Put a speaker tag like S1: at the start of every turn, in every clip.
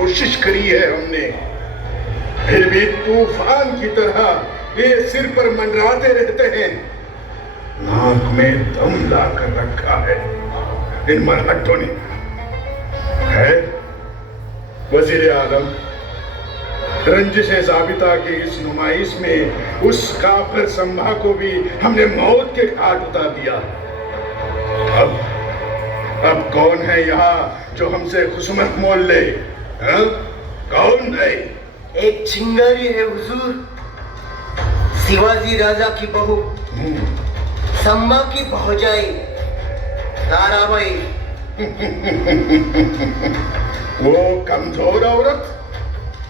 S1: कोशिश करी है हमने। फिर भी तूफ़ान की तरह ये सिर पर मंडराते रहते हैं। नाक में दम ला कर रखा है। इन मरहट्टों ने है वज़ीर आलम रंजिश जाबिता की इस नुमाइश में, उस काफिर संभा को भी हमने मौत के घाट उतार दिया। अब अब कौन है यहाँ जो हमसे खुशमत मोल ले? हाँ? कौन है
S2: एक चिंगारी है हुजूर। शिवाजी राजा की बहू।
S1: हम्म,
S2: सम्मा की भौजाई। ताराबाई।
S1: वो कमज़ोर औरत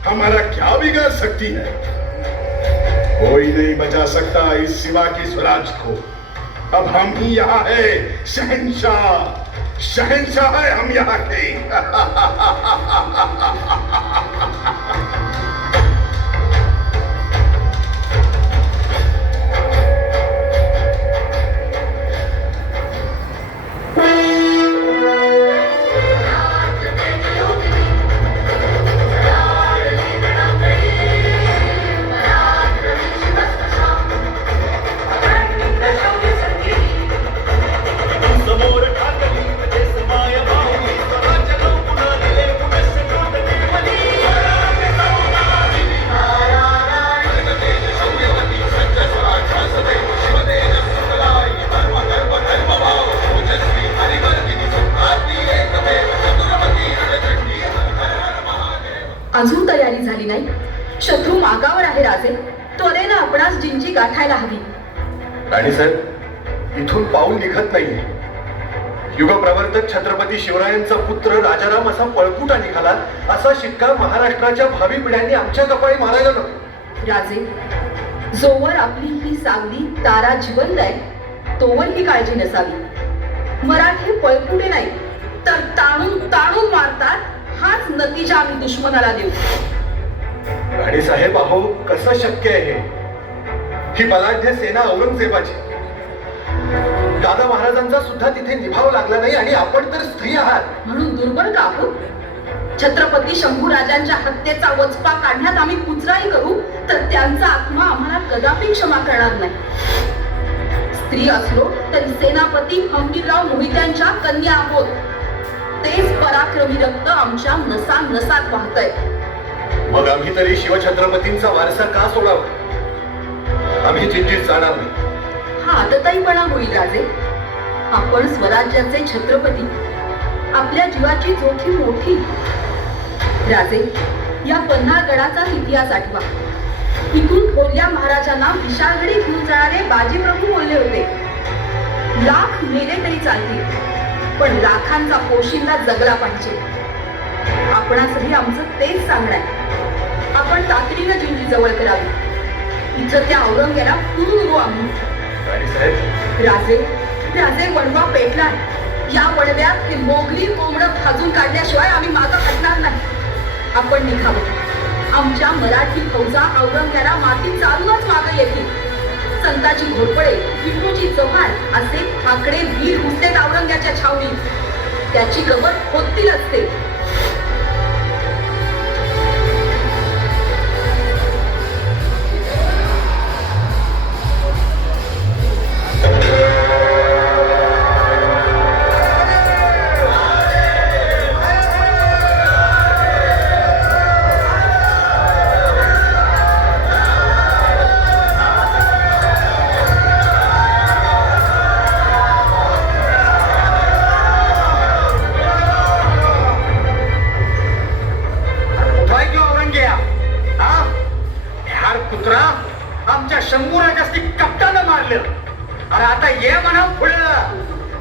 S1: हमारा क्या बिगाड़ सकती है? कोई नहीं बचा सकता इस सिवा की स्वराज को। अब हम ही यहाँ है शहनशाह शहनशाह है हम यहाँ के।
S3: जिंजी गाठायला हवी.
S4: राणी साहेब इथून पाऊल निघत नाहीये. युगप्रवर्तक छत्रपती शिवरायांचा पुत्र राजाराम असा पळकुटा निघाला असा शिक्का महाराष्ट्राच्या भावी पिढ्यांनी आमच्या कपाळी मारायला नको.
S3: राजे जोवर आपली ही सावली तारा जिवंत आहे तोवर ही काळजी नसावी. मराठे पळपुटे नाही तर ताणून ताणून मारतात हाच नतीजा आम्ही दुश्मनाला देऊ.
S4: राणी साहेब अहो कसं शक्य आहे? हे? ही बलाढ्य सेना औरंगजेबाची. दादा महाराजांचा सुद्धा तिथे निभाव लागला नाही आणि आपण तर स्त्री आहात.
S3: म्हणून दुर्बल का आहोत छत्रपती शंभूराजांच्या हत्येचा वचपा काढण्यात आम्ही कुचराई करू तर त्यांचा आत्मा आम्हाला कदापि क्षमा करणार नाही. स्त्री असलो तरी सेनापती हंबीरराव मोहित्यांच्या कन्या आहोत. तेच पराक्रमी रक्त आमच्या नसा नसात वाहतय.
S4: मग आम्ही तरी शिवछत्रपतींचा वारसा का सोडावा? आम्ही जिंजीत जाणार नाही.
S3: हा आतताईपणा होईल राजे. आपण स्वराज्याचे छत्रपती. आपल्या जीवाची जोखीम मोठी. राजे या पन्हाळगडाचा इतिहास आठवा. इथून बोलल्या महाराजांना विशाळगडी घेऊन जाणारे बाजीप्रभू बोलले होते. लाख मेले तरी चालतील पण लाखांचा पोशिंदा जगला पाहिजे. आपणासही आमचं तेच सांगणार आपण तातडीनं जिंकली जवळ करावी. इथं त्या औरंग्याला पुरून उरू आम्ही राजे राजे वणवा पेटला या वणव्यात हे मोगली कोंबडं भाजून काढल्याशिवाय आम्ही मागं हटणार नाही आपण निघावं आमच्या मराठी फौजा औरंग्याला माती चालूनच मागं येतील संताजी घोरपडे विष्णूजी चव्हाण असे ठाकडे वीर घुसलेत औरंग्याच्या छावणीत त्याची गवत
S2: होतील असते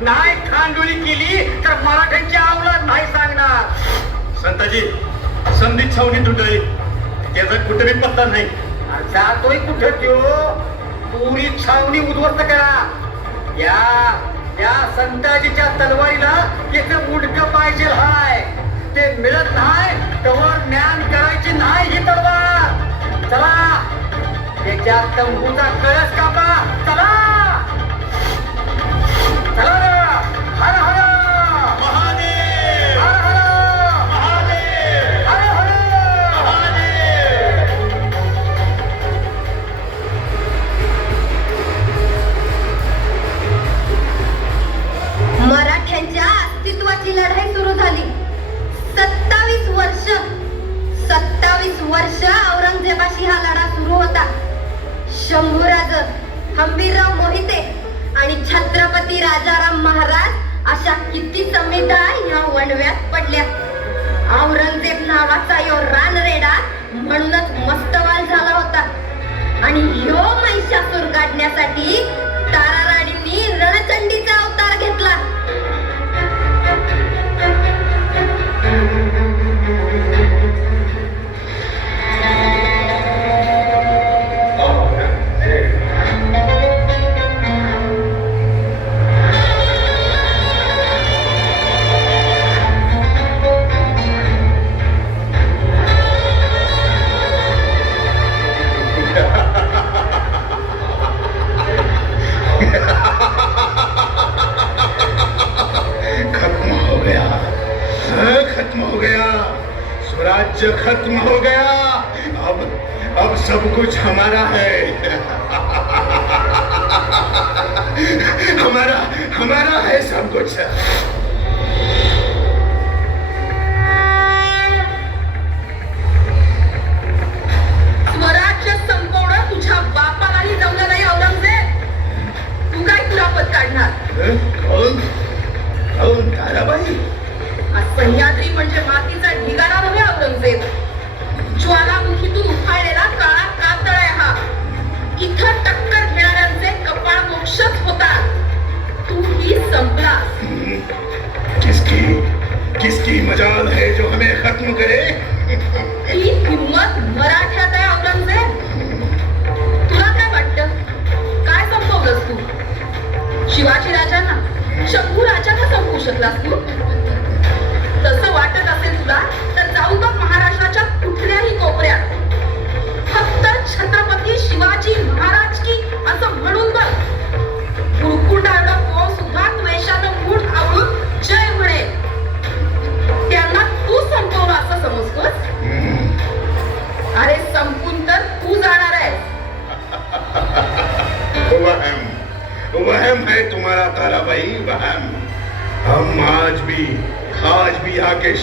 S2: नाही खांडुळी केली तर मराठ्यांची आवलाद नाही सांगणार.
S4: संताजी संधी छावणी तुटली. त्याचा कुठेही पत्ता नाही.
S2: जातोय कुठं त्यो? पुरी छावणी उद्ध्वस्त करा. या या संताजीच्या तलवारीला एक मुडक पाहिजे हाय. ते मिळत नाही तवर ज्ञान करायची नाही ही तलवार. चला त्याच्या तंबूचा कळस कापा. चला!
S5: हंबीरराव मोहिते आणि छत्रपती राजाराम महाराज अशा किती समिता ह्या वणव्यात पडल्या. औरंगजेब नावाचा यो रानरेडा म्हणूनच मस्तवाल झाला होता. आणि ह्यो महिषासूर काढण्यासाठी
S1: स्वराज्य खत्म हो गया। अब अब सब कुछ हमारा है। हमारा हमारा है सब कुछ।
S3: स्वराज्य संपवणं तुझ्या बापालाही जमलं नाही औरंगजेब. तू काय कुरापत काढणार?
S1: कौन कौन ताराबाई
S3: हा सह्याद्री म्हणजे मातीचा कपाळ होता. तू ही संपला
S1: किसकी? किसकी मजाल है जो हमें खत्म करे?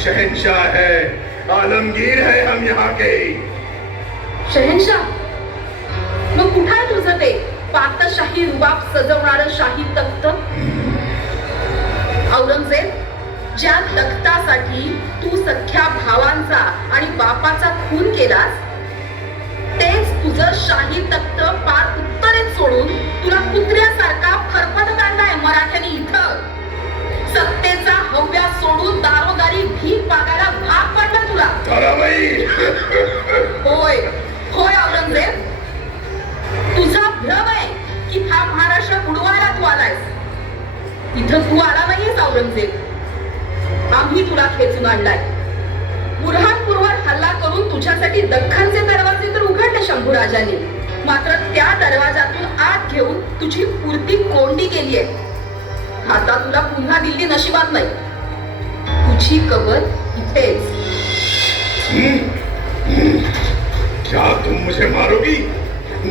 S1: शहनशाह है आलमगीर है हम यहाँ के।
S3: शहनशाह मग कुठं आहे तुझं ते? पातशाही रुबाब सजवणार शाही तख्त? औरंगजेब ज्या तख्तासाठी तू सख्या भावांचा आणि बापाचा खून केलास तेच तुझं शाही तख्त पार मागायला भाग पडला तुला.
S1: ताराबाई
S3: होय. होय औरंगजेब. तुझा भ्रम आहे की हा महाराष्ट्र बुडवायला तू आलायस. इथं तू आला नाहीयेस औरंगजेब. आम्ही तुला खेचून आणलाय बुरहानपूरवर हल्ला करून तुझ्यासाठी दख्खनचे दरवाजे तर उघडले शंभूराजांनी मात्र त्या दरवाजातून आत घेऊन तुझी पुरती कोंडी केली आहे आता तुला पुन्हा दिल्ली नशिबात नाही. तुझी कबर इथेच.
S1: क्या तुम मुझे मारोगी?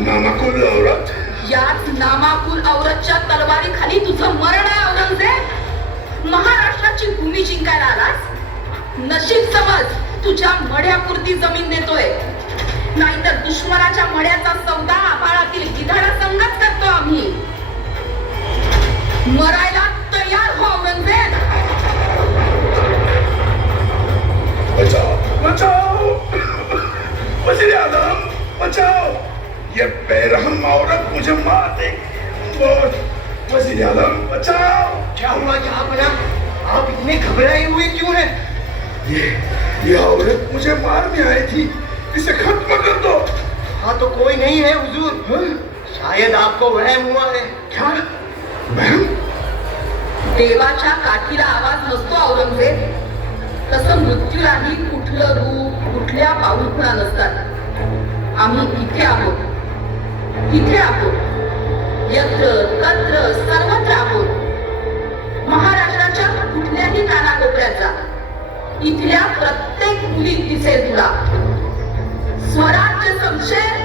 S1: नामकुल औरत.
S3: याच नामाकुल औरतच्या तलवारी खाली तुझं मरण आहे औरंगजेब. महाराष्ट्राची भूमी जिंकायला आलास? नशीब समज तुझ्या मढ्यापुरती जमीन देतोय नाहीतर दुश्मनाच्या मढ्याचा सौदा आभाळातील गिधाडा संगत करतो आम्ही. मरायला तयार हो औरंगजेब.
S2: तो कोई नहीं है हुजूर। शायद आपको वहम हुआ है।
S1: क्या? वहम?
S3: देवाच्या काठीला आवाज नसतो औरंगजेब. तसं मृत्यूलाही कुठलं रूप कुठल्या पाऊलखुणा नसतात. आम्ही इथे आहोत. इथे आहोत. यत्र तत्र सर्वत्र आहोत. महाराष्ट्राच्या कुठल्याही कानाकोपऱ्याचा जा इथल्या प्रत्येक मुलीत दिसेल तुला. स्वराज्य संशय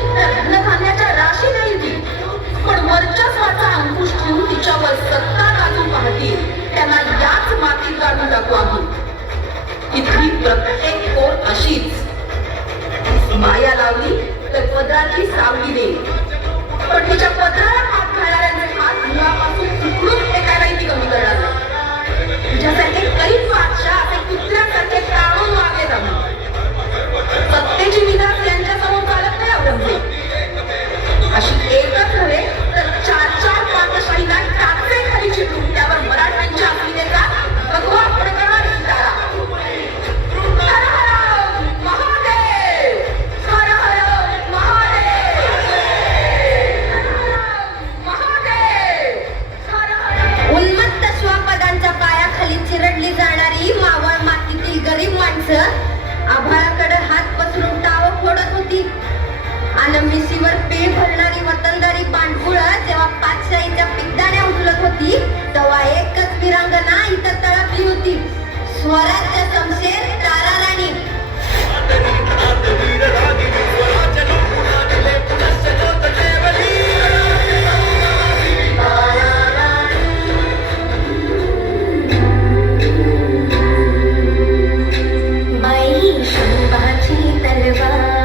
S5: 40